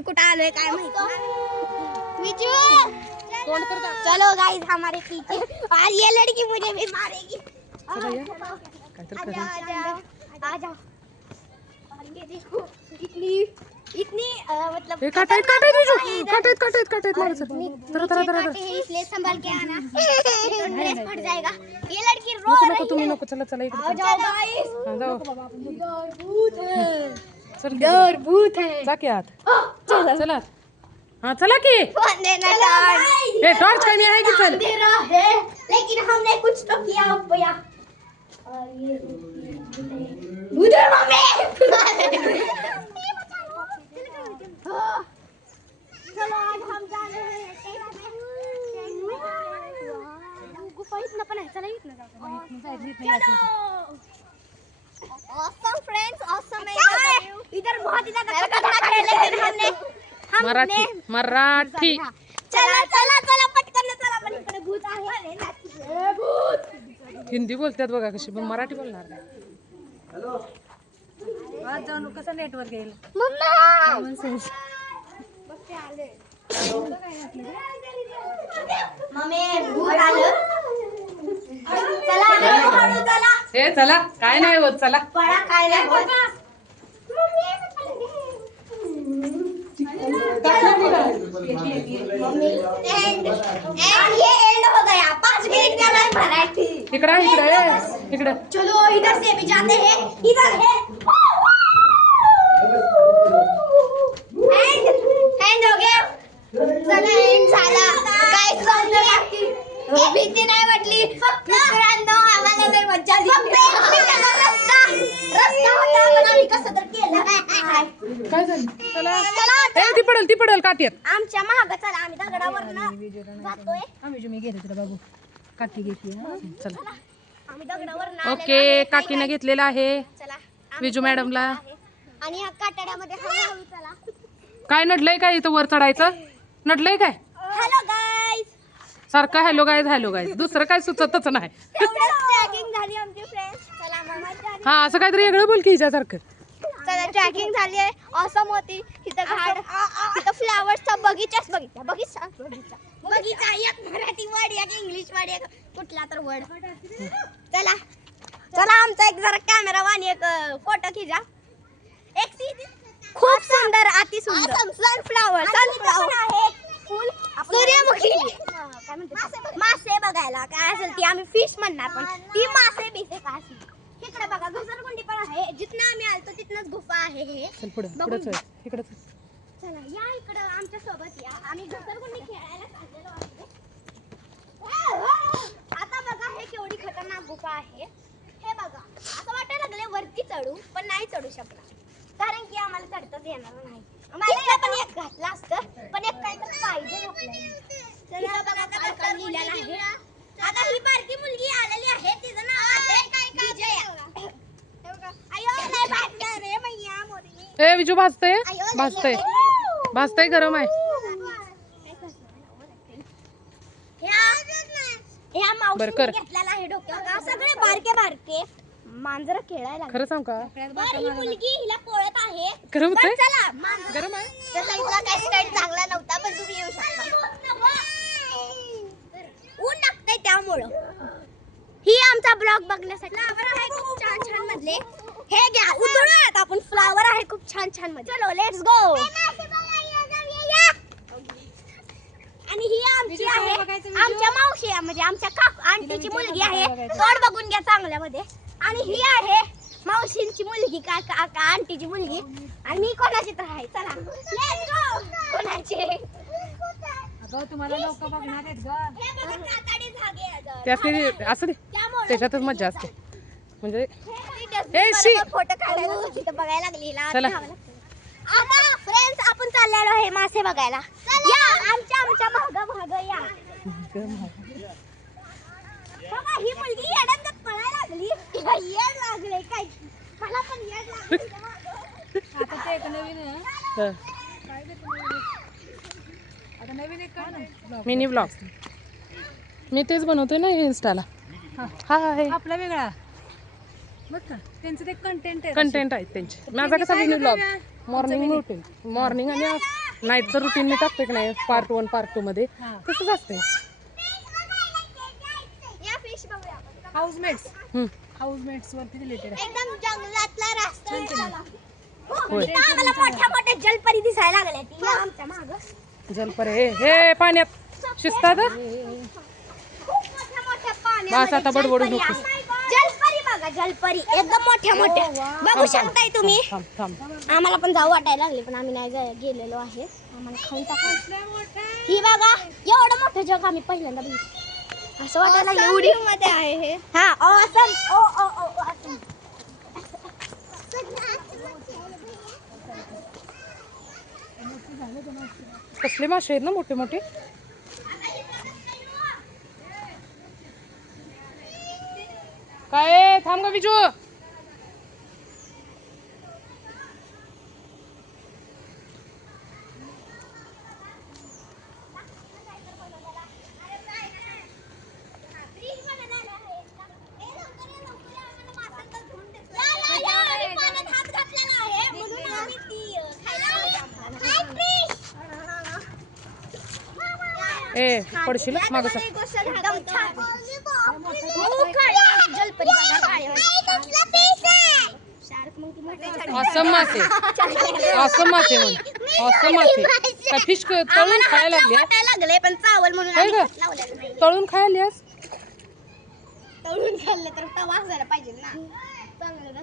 आम्ही कुठं आलोय काय माहिती विजू चलो गाइस हमारे पीछे। और ये लड़की मुझे भी मारेगी। चला या। काहीतरी आ करू जाओ, आ जाओ आ जाओ और ये देखो इतनी इतनी अ, मतलब हे काटायत काटायत विजू काटायत काटायत काटायत मारा सर जरा जरा नीचे जरा काटे हैं, इसलिए संभल के आना। तो ड्रेस फट जाएगा। ये लड़की रो नको नको रही तुम्ही है। नको चला चला इकडे आ जाओ गाइस हा, जाऊ भूत है। चल डर भूत है। जा की आत चला। हा चला की। वंदे नटान हे टॉर्च कमी आहे की चल? अंधेरा है लेकिन हमने कुछ तो किया भैया। और ये उधर मम्मी। चलो आज हम जा रहे हैं। गुफा इतना पण आहे चला इतना ऑसम फ्रेंड्स ऑसम है इधर बहुत ही ज्यादा खतरनाक है लेकिन हमने। हमने मराठी मराठी। चला चला चला पटकन चला पण इकडे भूत आहे ए, भूत। हिंदी बोलतात बघा कशी पण मराठी बोलणार नाही. कसं नेटवर्क येईल? मम्मा! मम्मी भूत आलं. चला हळूहळू चला. हे चला. काय नाही होत चला. पळा काय नाही होत. मम्मी एंड एंड ये एंड हो गया पाँच मिनट का मैं मराठी इकडं इकडं ए, इकडं चलो इधर से भी जाते हैं. इधर है एंड एंड हो गया चला एंड झाला काय समजलं बाकी भीती नाही वाटली मित्रांनो आम्हाला लय मज्जा आली रस्ता रस्ता होता पण आम्ही कसं तर केलं काय झालं चला चला आता. ए ती पडल ती पडल काट्यात आमच्या महाग चला आम्ही दगडावर जातोय आम्ही मी घेते तुला बाबू काठी घेतली चला. आम्ही दगडावर ओके काकीनं घेतलेला आहे. चला. विजू मॅडमला. आणि काय नडलंय काय इथं वर चढायचं? नडलंय काय? सारखं हॅलो गायज हॅलो गायज दुसरं काय सुचतच नाही. हा असं काहीतरी वेगळं बोल की हिच्यासारखं. चला ट्रॅकिंग झाली आहे. ऑसम होती. तिथं घाट तिथं फ्लावर्सचा बगीचाच बगीचा बगीचा बगीचा बगीचा एक मराठी वर्ड एक इंग्लिश वर्ड एक कुठला तर वर्ड चला चला आमचा एक जरा कॅमेरा वाणी एक फोटो खिचा एक सीन खूप सुंदर अति सुंदर सनफ्लावर सनफ्लावर आहे फुल. सूर्यमुखी. मासे बघायला काय असेल ती आम्ही फिश म्हणणार पण. ती मासे बिसे काय असेल इकडे बघा घसरगुंडी पण आहे. जिथनं आम्ही आलतो तिथनच गुफा आहे हे. चल पुढं बघून चल इकडं चल. या इकडं आमच्यासोबत या. आम्ही घसरगुंडी खेळायला चाललेलो आहे आता बघा हे केवढी खतरनाक गुफा आहे. हे बघा असं वाटायला लागले वरती चढू पण नाही चढू शकणार. कारण की आम्हाला चढताच येणार नाही. मला पण एक घातलं असतं पण एक काय तर पाहिजे आता ही बारकी मुलगी आलेली आहे तिचं नाव आहे. हे विजू अय्यो, लय भाजतंय गरम आहे. बरं, कर. घेतलेला आहे डोक्यावर सगळे बारके बारके मांजर खेळायला. खरं सांग का? बरं, मुलगी हिला पळत आहे गरम होतंय आहे? चांगला नव्हता पण तुम्ही येऊ शकता ऊन लागतंय त्यामुळं ही आमचा ब्लॉग बघण्यासाठी. फ्लावर आहे खूप छान छान मधले. हे घ्या उतरत आपण. फ्लावर आहे खूप छान छानमध्ये चलो लेट्स गो आणि ही आमची आहे. आमच्या मावशी आहे, म्हणजे आमच्या काक आंटीची मुलगी आहे. तोड बघून घ्या चांगल्यामध्ये. आणि ही आहे मावशींची मुलगी का का का- आंटीची मुलगी. आणि मी कोणाची तर आहे. चला. लेट्स गो कोणाची? तुम्हाला हे बघा कातडी धागे आहेत. त्यात असं दे. त्यामुळं त्याच्यातच मजा असते. म्हणजे हे शी. फोटो काढायला तिथं बघायला लागली. हिला चला. आता फ्रेंड्स आपण चाललेलो आहे मासे बघायला. या आमच्या आमच्या महाग महाग या. ही मुलगी येड्यात पळायला लागली. तिला येड लागले काय? मला पण येड लागले. हं. Mini blog. मी तेच बनवतोय ना इन्स्टाला. हाय आपला वेगळा. बघ का त्यांचं ते कंटेंट आहे कंटेंट आहेत त्यांचे. माझा कसा mini blog? Morning routine morning आणि नाईटचं रुटीन मी टाकते की नाही? पार्ट वन पार्ट टू मध्ये. हा. तसंच असते. हाऊसमेट्स. हाऊसमेट्स वरती रिलेटेड एकदम जंगलातला रस्ता आम्हाला मोठ्या मोठ्या जलपरी दिसायला लागल्या ती. या आमच्या मागं. जलपरे. हे हे पाण्यात पाण्यामध्ये बस आता बडबडू. जलपरी बघा जलपरी एकदम मोठ्या मोठ्या. बघू शकताय तुम्ही? थांब आम्हाला पण जाऊ वाटायला लागले पण आम्ही नाही जा- गेलेलो आहे. आम्हाला खाऊन टाकायचं ही बघा एवढं मोठं जग आम्ही पहिल्यांदा बघितलं. असं वाटायला लागलं. उडी मध्ये आहे हे. हा awesome. ओ ओ ओ awesome. कसले मासे आहेत ना मोठे मोठे? काय? आहे? थांब ग बिजू ए पडशील माग असं मासे. असं मासे म्हण. असं मासे. काय फिश तळून खायला हात लागली? पण चावल म्हणून गं? हात. तळून खाल्लं तर तवा असायला पाहिजे ना. चांगलं.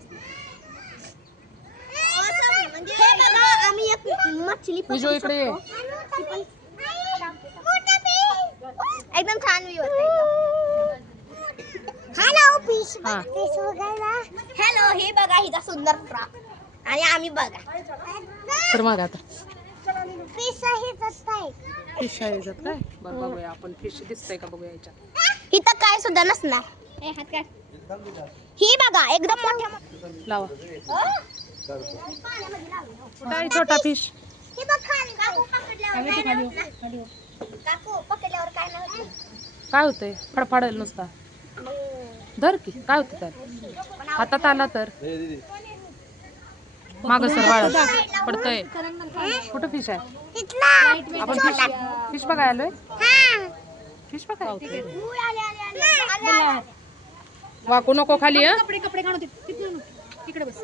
म्हणजे हे बघा आम्ही एक मछली बिजू इकडे ये. एकदम छान व्ह्यू हॅलो फिश हा. फिश बघायला हॅलो हे बघा हिचा सुंदर फ्रॉक आणि आम्ही बघा. तर मग आता. फिश आहे फिश आहे याच्यात काय? बरं बघूया आपण. फिश दिसतंय का बघूया याच्यात इथं काय सुद्धा नसणार. ए, हात काढ. ही बघा एकदम मोठ्या मोठ्या लावा. पाण्यामध्ये लावली. काय छोटा फिश हे बघ खाली. काकू पकडल्यावर काय नाही होत ना. काकू पकडल्यावर काय नाही होत. काय होतंय? नुसता. धर की काय होतं त्यात हातात आला तर माग सर वाळत पडतंय कुठं फिश आहे. आपण फिश फिश बघायला आलोय हा. फिश बघायला आलोय. ऊळ आले, आले, आले. आले, आले. वाकू नको खाली हं? कपडे कपडे तिकडे बस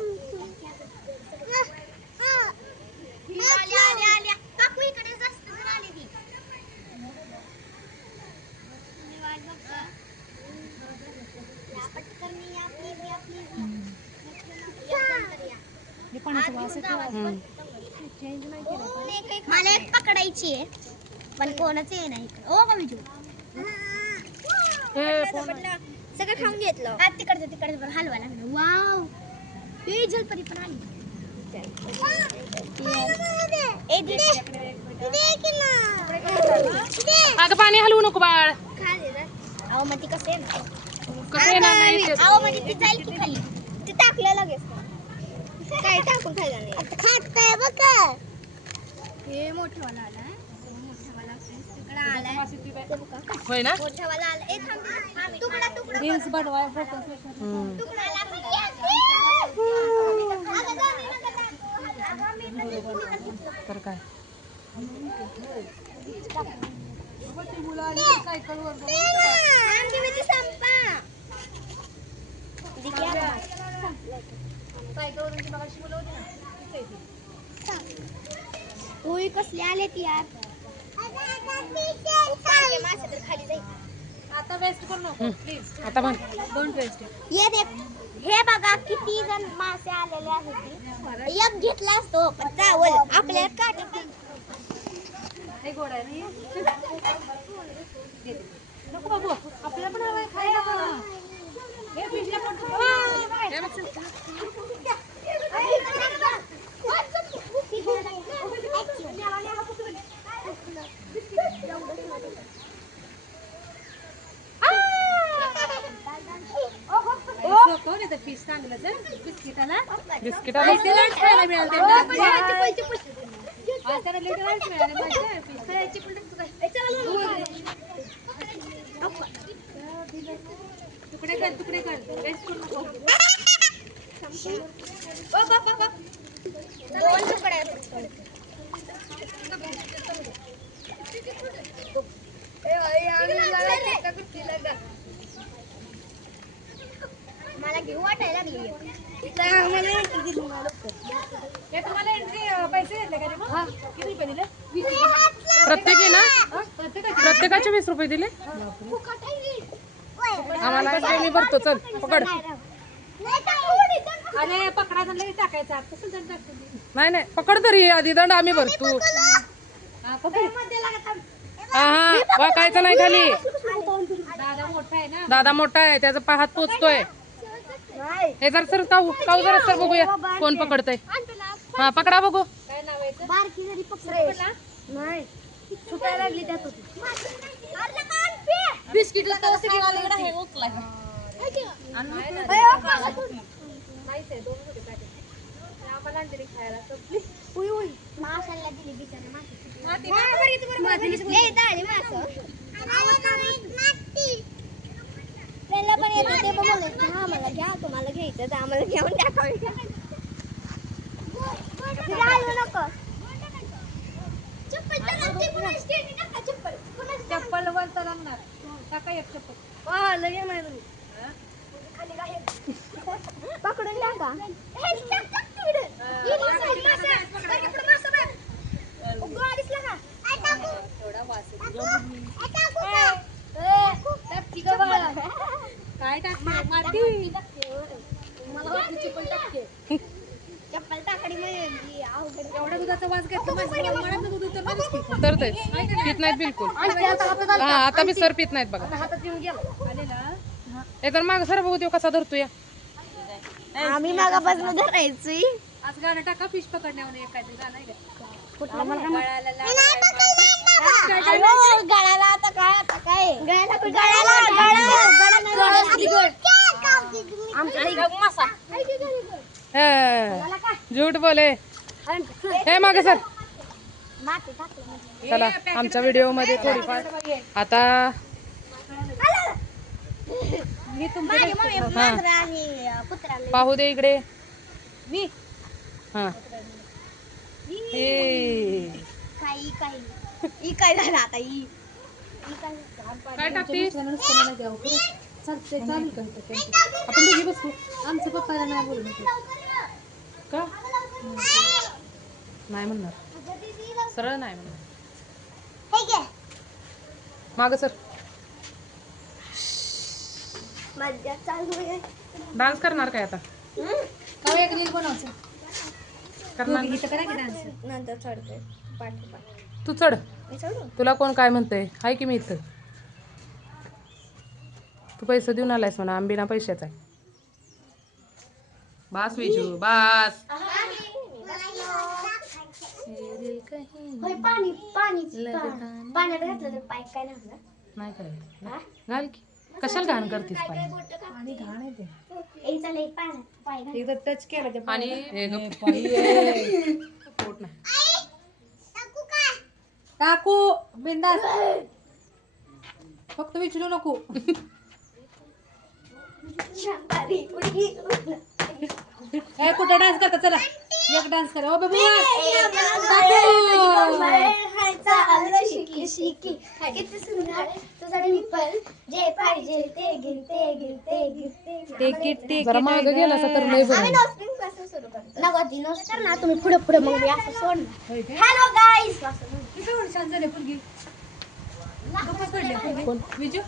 हे। पाण्याचा वास येतो. चेंज नाही केलं मला एक पकडायची आहे पण कोणच नाही ओ का विजू सगळं खाऊन घेतलं तिकडचं तिकडचं पण हलवा लागलं वाव हे। जलपरी पण आली. अगं पाणी हलवू नको बाळ. अहो मग ती कसं येणार नाही अहो म्हणजे ती जाईल की खाली। ती टाकलं लगेच काय टाकून खायला नाही. खात बघ. हे मोठंवाला तिकडे आलाय. होय ना? आला ए थांब थांब. तुकडा तुकडा रील्स बनवाय फोटो हम्म. तुकडा तर काय? होई कसले आले ती यार. सारखे मासे तर खाली जाईल. आता वेस्ट करू नको प्लीज आता म्हण डोंट वेस्ट ये दे हे बघा किती जण मासे आलेले आहेत. एक घेतला असतो पण चावल आपल्याला काटे हे गोड आहे ना हे? नको बाबू आपल्याला पण हवंय खायला हे पण येतं फिश चांगलं तर बिस्किटाला बिस्किट लिटरलाइट खायला मिळालं त्यांना. आज त्याला लिटरलाइट मिळालं माझ्या fish खायची पण तुकडे कर तुकडे कर. वेस्ट करू नको दोन तुकडे. मला घेऊ वाटायला लागली. प्रत्येकी ना? प्रत्येकाचे वीस रुपये दिले? आम्हाला काय मी भरतो चल पकड. टाकायचं. मी? नाही नाही पकड तरी आधी दंड आम्ही भरतो. हा, वाकायचं नाही खाली. दादा मोठा आहे ना? दादा मोठा आहे त्याचा पा- हात पोचतोय. हे जर सर काऊ काऊ जरा सर बघूया कोण पकडतय. हा पकडा बघू. काय नाव आहे याचं? बारकी जरी पकडला नाही. सुटायला लागली त्यात बिस्किट खायला संपली. पण येतं ते पण बोलत की हा मला घ्या तुम्हाला घ्यायचं तर आम्हाला घेऊन टाकावे नको चप्पल वर तर लागणार टाका एक चप्पल पकडून टाका हे, टाक, टाक तिकडे. इकडे साईड मासा. बघ, इकडे मासा बघ. उगवा दिसला का? आ, टाकू. थोडा वास येतो. आ, टाकू का? ए, टाक की गं बाळा. काय टाकणार माती मला वाटलं चप्पल टाकते. चप्पल टाकडी म्हणजे अवघड एवढ्या दुधाचा वास घेतला माझ्या मनात दूध उतरणारच की. तर ते पित नाहीत बिलकुल हा आता बी सर पित नाहीत बघा. हातात येऊन गेला. हे माग सर बघू देऊ कसा धरतो या आम्ही मागापासून धरायची आज गाणं टाका फिश पकडण्यावर एक काहीतरी गाणं आहे. का? गळाला लाग- गळाला आता काय आता काय? गळाला गळाला गळाला? आमच्या मासा हे, झूट बोले. हे मागे सर. माती टाकलं चला आमच्या व्हिडिओमध्ये थोडीफार. आता पाहू दे इकडे. मी. हा. हे काही काही. ही काय झालं आता ही ही काय टाकते? आपण दोघी बसू. आमचं पप्पाला नाही बोलू. का? नाही म्हणणार. सरळ नाही म्हणणार. हे. माग सर. मज्जा चालू आहे डान्स करणार काय आता? रील बनवायचं? करणार नंतर चढते तू चढ. मी चढू? तुला कोण काय म्हणतंय? हाय की मी इथं? तू पैसे देऊन आलायस म्हणा आंबिना पैशाचा आहे. बास विजू बास. होय पाणी पाणी पाण्यात घातलं तर पाय काय नाही होणार. नाही काय हा? घाल की. कशाला घाण करतीस पाणी? आणि घाण आहे ते. ए, चल एक पाण्यात पाय घाल. एकदा टच केलं ते आणि हे गप. पोट नाही काकू बिंदास. फक्त विचारू नको. काय कुठं डान्स करता? चला. एक डान्स करा ओ बाबू हायचा आलं शिकी शिकी किती सुंदर तुझा डिंपल जे पाहिजे ते घेईन ते घेईन ते घेईन ते घेईन. टिकीट टिकीट जरा माग गेला असं तर लय आम्ही बरं नोस्टिंगपासून सुरू करतो नको ती नोस्टर ना तुम्ही पुढे पुढे मग मी असं सोडणार हॅलो गाईस किती छान झाले पुरगी गप्पा पडले पुरगी. कोण? विजू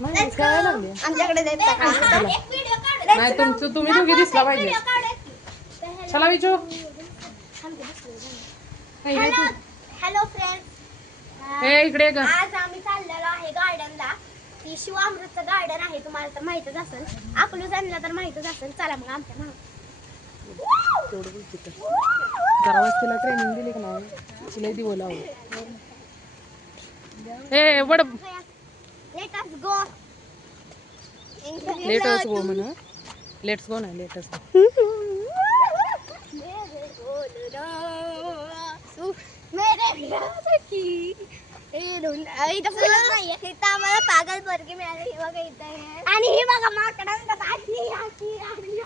नाही काय लागले आमच्याकडे द्यायचा का? एक व्हिडिओ काढ नाही तुमचं तुम्ही दोघी दिसला पाहिजे चला विजू. हॅलो हॅलो फ्रेंड्स हे इकडे ग. आज आम्ही चाललेलो आहे गार्डनला. ती शिवामृतचं गार्डन आहे तुम्हाला तर माहितच असेल. अकलूजनला तर माहितच असेल. चला मग आमच्या मागं. जरा वाज तिला ट्रेनिंग दिली का नाही? तिला दिवं लावू. हे वड. Let us go. Let's go म्हण. लेट्स गो नाही लेटस मेरे सखी इथं फुलंच नाहीये इथं आम्हाला पागल वर्ग मिळाले हे बघा इथं आहे. आणि ही बघा माकडांचा अशी अशी अशी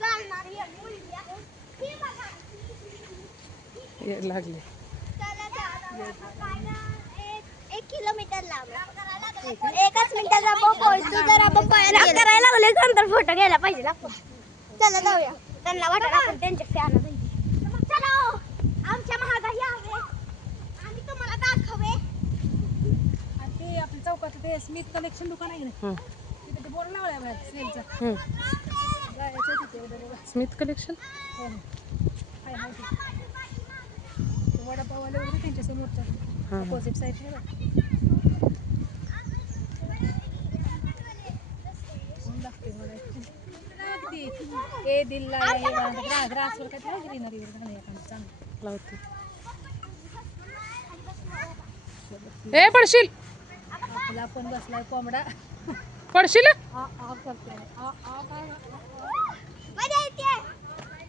चालणारी एक मुलगी आहे. ही बघा. लागले चला एक- एक किलोमीटर लांब आहे. एकच मिनिटात आपण पोहोचतो जर आपण पायाला करायला लागले नंतर फोटो घ्यायला पाहिजे ना आपण. चला जाऊया त्यांना वाटत आपण त्यांच्या फॅन चला हो. आमच्या महागाई आहे आम्ही तुम्हाला दाखवे आणि ते चौकात ते स्मिथ कलेक्शन दुकान आहे ना हं. तिथे ते बोर्ड बाहेर सेलचा. जायचं तिथे स्मिथ कलेक्शन हो ना. हाय हाय ते. ते वडापाववाले वगैरे त्यांच्या समोरच्या हां. अपोजिट साईड बघा ऊन लागते मला किती ए दिल्ला ग्रा ग्रासवर काय का चांगलं. लावते. पडशील. आपला आपण बसलाय कोंबडा. पडशील? आ आ करतोय आ आ आ मजा येते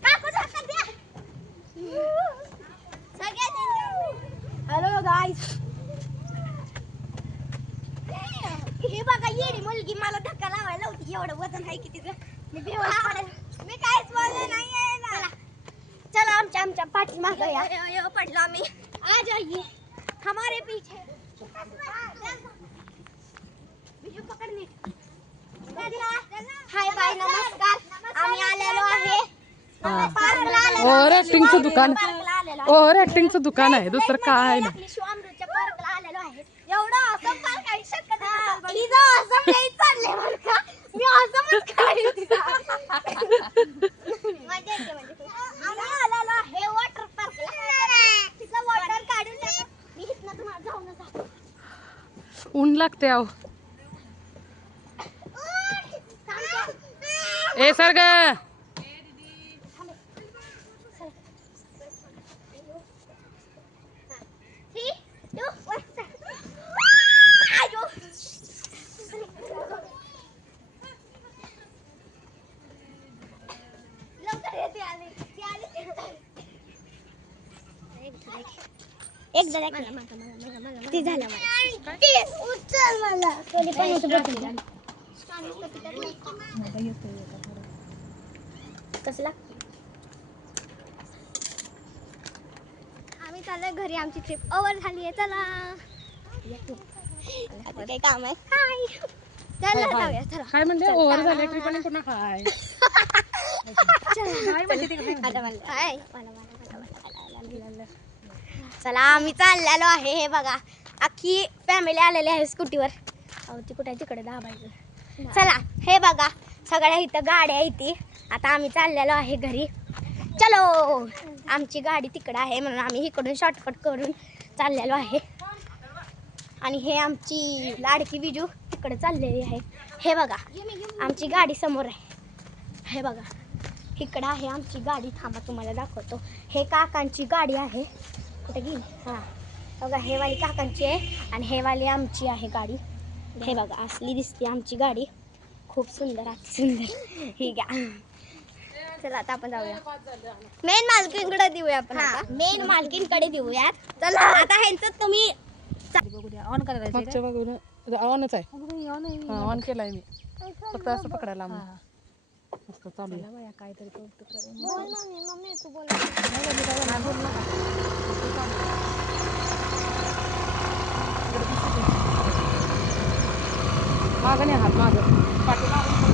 काकू हातात द्या. हॅलो गाईस हे बघा येडी मुलगी. मला धक्का लावायला होती. एवढं वजन आहे की तिचं. मी बेहोश पडेल. मी काहीच बोलले नाही ना. चला. आमच्या आमच्या पाठीमाग या. पडलो आम्ही. आ जाइए हमारे पीछे. हाय बाय नमस्कार आम्ही आलेलो आहे ओव्हर आहे. ऍक्टिंगचं दुकान आहे. ओव्हर ऍक्टिंगचं दुकान आहे दुसरं काय नाही आपली शिवामृतच्या पार्कला आलेलो आहे एवढं असं पार्क आहे शकत नाही. हिचं असं नाही चाललंय बरं का मी असंच काढीन तिला. मजा येते म्हणजे. आम्ही आलेलो आहे वॉटर पार्कला तिचं वॉटर काढून देतो. मी इथनं तुम्हाला जाऊन जातो ऊन लागते अहो ए सर्ग Three, two, one, start. आयो. लवकर ये, ती आली. ती आली, ती आली. एकदा दाखव. ती झालं मला. ती उचल मला. कोणी पण होतं बघून घ्या. आता येतोय आता थोडं. कसं लागतं आम्ही चाललोय घरी आमची ट्रिप ओव्हर झाली आहे. चला. आता काही काम आहे. हाय. चला जाऊया चला. काय म्हणले ओव्हर झाले ट्रिप आणि पुन्हा काय म्हणते ते आता हाय. मला चला आम्ही चाललेलो आहे. हे बघा अख्खी फॅमिली आलेली आहे स्कूटीवर अहो ती कुठे आहे? तिकडे दाबायचं. चला हे बघा. सगळ्या इथं गाड्या इथे आता आम्ही चाललेलो आहे घरी. चलो. आमची गाडी तिकडं आहे म्हणून आम्ही इकडून शॉर्टकट करून चाललेलो आहे. आणि हे आमची लाडकी बिजू तिकडे चाललेली आहे. हे बघा आमची गाडी समोर आहे. हे बघा इकडं आहे आमची गाडी. थांबा तुम्हाला दाखवतो. हे काकांची गाडी आहे. कुठे गेली? हां. बघा हे वाली काकांची आहे आणि हे वाली आमची आहे गाडी. हे बघा असली दिसते आमची गाडी. खूप सुंदर अति सुंदर. ही घ्या चला आता आपण जाऊया. मेन मालकीनकडे देऊया आपण मेन मालकीनकडे देऊयात. चला आता ह्यांचं तुम्ही बघू द्या ऑन मागच्या ऑनच आहे. हा ऑन केलाय मी. फक्त असं पकडायला हा. आम्ही मस्त चालू आहे. मम्मी तू बोल. मागं नाही हात मागं. Vai